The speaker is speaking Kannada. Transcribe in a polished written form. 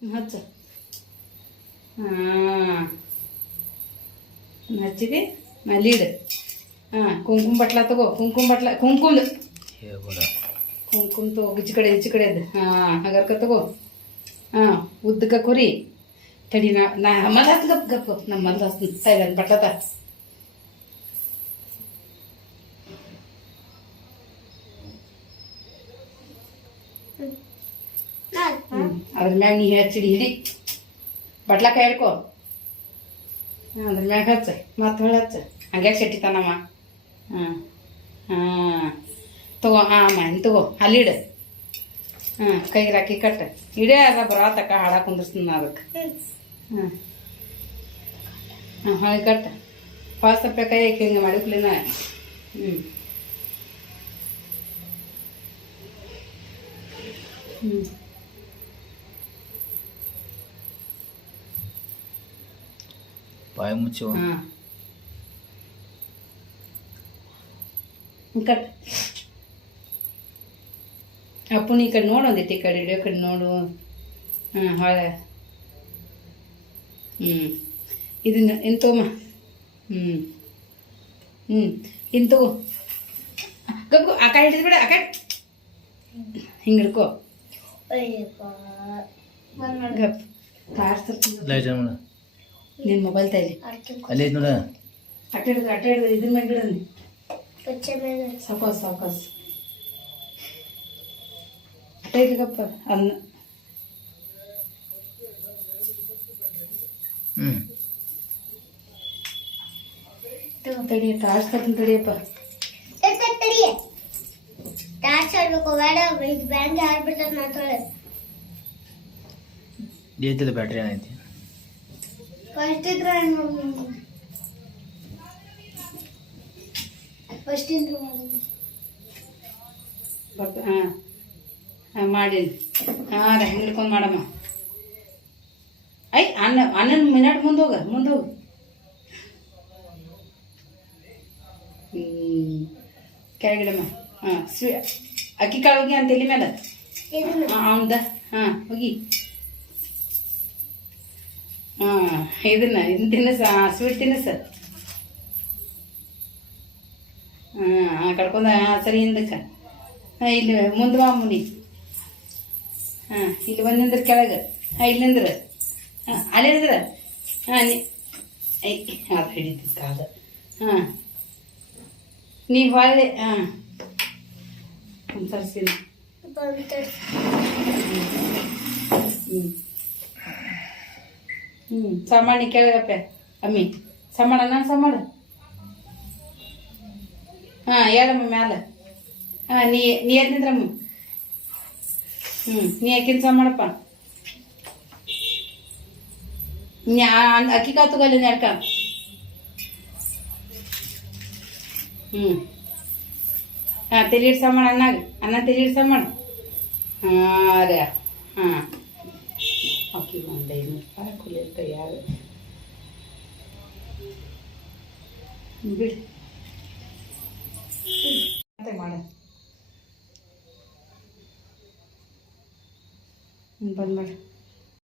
ಹಚ್ಚ. ಹಾಂ ಹಚ್ಚಿದಿ ಲೀಡ್. ಹಾಂ ಕುಂಕುಮ ಬಟ್ಲ ತಗೋ. ಕುಂಕುಮದ ಕುಂಕುಮ ತಗೋ. ಈಚೆ ಕಡೆ ಅದು. ಹಾಂ ಹಗರ್ಕ ತಗೋ. ಹಾಂ ಉದ್ದಕ ಕುರಿ ತಡಿ. ನಾ ಮಲ್ ಹತ್ತು ಗಪ್ ನಮ್ಮ ಮಲ್ ಹಸ್ತು ತೈದ ಬಟ್ಲತ. ಅದ್ರ ಮ್ಯಾಗ ನೀ ಹಚ್ಚಿಡಿ ಹಿಡಿ. ಬಟ್ಲ ಕೈ ಹಿಡ್ಕೊ. ಅದ್ರ ಮ್ಯಾಗ ಹಚ್ಚ. ಮತ್ತೆ ಹೊಳ್ಳಿ ಹಚ್ಚ. ಹಂಗ್ಯಾಕೆ ಸೆಟ್ಟಿತಾನಮ್ಮ. ಹಾಂ ಹಾಂ ತಗೋ. ಹಾಂ ಮೈನ್ ತಗೋ. ಅಲ್ಲಿಡು. ಹಾಂ ಕೈಗೆ ರಾಕಿ ಕಟ್ಟ. ಇಡೇ ಅದ ಬರತಕ್ಕ ಹಾಡಕ್ಕೆ ಕುಂದಿರ್ತೀನಿ ಅದಕ್ಕೆ. ಹಾಂ ಹಾಂ ಹೊಳ್ಳಿ ಕಟ್ಟ. ಫಾಸ್ಟ್ ಸಪ್ಪೆ ಕೈ ಹಾಕಿ ಹಿಂಗೆ ಮಾಡಿಕ್ಲಿನ. ಹ್ಞೂ ಹ್ಞೂ ಬಾಯಿ ಮುಚ್ಚು. ಹಾಂ ಕಟ್. ಅಪ್ಪನ ಈ ಕಡೆ ನೋಡು. ಒಂದಿಟ್ಟು ಈ ಕಡೆ ಇಡೋ ಕಡೆ ನೋಡು. ಹಾಂ ಹೊಳೆ. ಇದನ್ನ ತಗೋಮ್ಮ. ಇನ್ನು ತಗೋ. ಗಪ್ಪು ಆ ಕಡೆ ಹಿಡಿದ್ಬಿಡ. ಆ ಕಡೆ ಹಿಂಗೆ ಹಿಡ್ಕೋ. ಗಪ್ ಕಾಡ್ತಿರ್ತೀನಿ. ನಿನ್ನ ಮೊಬೈಲ್ ತೈಲಿ ಅಲ್ಲಿ ನೋಡ. ಅಟ್ಟ ಹಿಡಿದು ಇದ್ರ ಮೇಲೆ ಬಿಡೋದು. ಸಾಕೋಸ್ ಅಟ್ಟ ಹಿಡ್ಕಪ್ಪ ಅನ್ನ. ತಡಿ ಟಾರ್ಚ್ ತಗೊಂಡು ತಡಿಯಪ್ಪ. ಟಾರ್ಚ್ ಆಡ್ಬೇಕು ಬೇಡ. ಇದು ಬ್ಯಾಂಕ್ ಆಡ್ಬಿಡ್ತಾರೆ ಮಾತಾಡ. ಏತಿಲ್ಲ ಬ್ಯಾಟ್ರಿ ಏನೈತಿ. ಫಸ್ಟ್ ಇದ್ರೆ ಫಸ್ಟ್ ಇಂಟ್ರೋ ಬಟ್ ಹಾಂ ಮಾಡೀನಿ. ಹಾಂ ಹೆಂಗೆ ಹಿಡ್ಕೊಂಡು ಮಾಡಮ್ಮ. ಐ ಅನ್ನನ ಮಿನಟ್ ಮುಂದೋಗ. ಕೆಳಗಿಡಮ್ಮ. ಹಾಂ ಅಕ್ಕಿ ಕಾಳು ಹೋಗಿ ಅಂತ ಎಲ್ಲಿ ಮೇಲೆ. ಹಾಂ ಅವನ್ದ. ಹಾಂ ಹೋಗಿ. ಹಾಂ ಇದನ್ನ ತಿನ್ನಸ. ಸ್ವೀಟ್ ತಿನ್ನಸ. ಹಾಂ ಕಡ್ಕೊಂಡ. ಸರಿ ಹಿಂದಕ್ಕೆ. ಹಾಂ ಇಲ್ಲಿ ಮುಂದೆ ಬಾ ಮುನಿ. ಹಾಂ ಇಲ್ಲಿ ಬಂದು ನಿಂದ್ರೆ ಕೆಳಗೆ. ಹಾಂ ಇಲ್ಲಿ ನಿಂದ್ರೆ. ಹಾಂ ಅಲ್ಲಿ ಹಿಡಿದ್ರೆ. ಹಾಂ ಐ ಅದು ಹಿಡಿತಿತ್ತು ಅದು. ಹಾಂ ನೀ ಹೊಳ್ಳಿ. ಹಾಂ ತರಿಸ್ತೀನಿ. ಸಾಮಾಣಿ ಕೆಳಗಪ್ಪ. ಅಮ್ಮಿ ಸಮಾಡ. ನಾನು ಸಮಾಡ. ಹಾಂ ಹೇಳಮ್ಮ ಮ್ಯಾಲ. ಹಾಂ ನೀ ಎದ್ನಿದ್ರಮ್ಮ. ನೀ ಯಾಕಿನ ಮಾಡಪ್ಪ. ಅಕ್ಕಿ ಕಾಳು ತಗೊಳ್ಳಿ ಅಡ್ಕ. ಹಾಂ ತಲೆ ಇಡ್ಸ ಮಾಡ. ಅನ್ನ ತಲೆ ಇಡ್ಸ ಮಾಡ. ಹಾಂ ಅದೇ. ಹಾಂ ಅಕ್ಕಿ ಒಂದು 500 ರೂಪಾಯಿ ಕುಲಿಯತ್ತ ಯಾರು ಬಿಡಿ. ಮತ್ತೆ ಮಾಡ. ಬಂದ್ ಮಾಡಿ.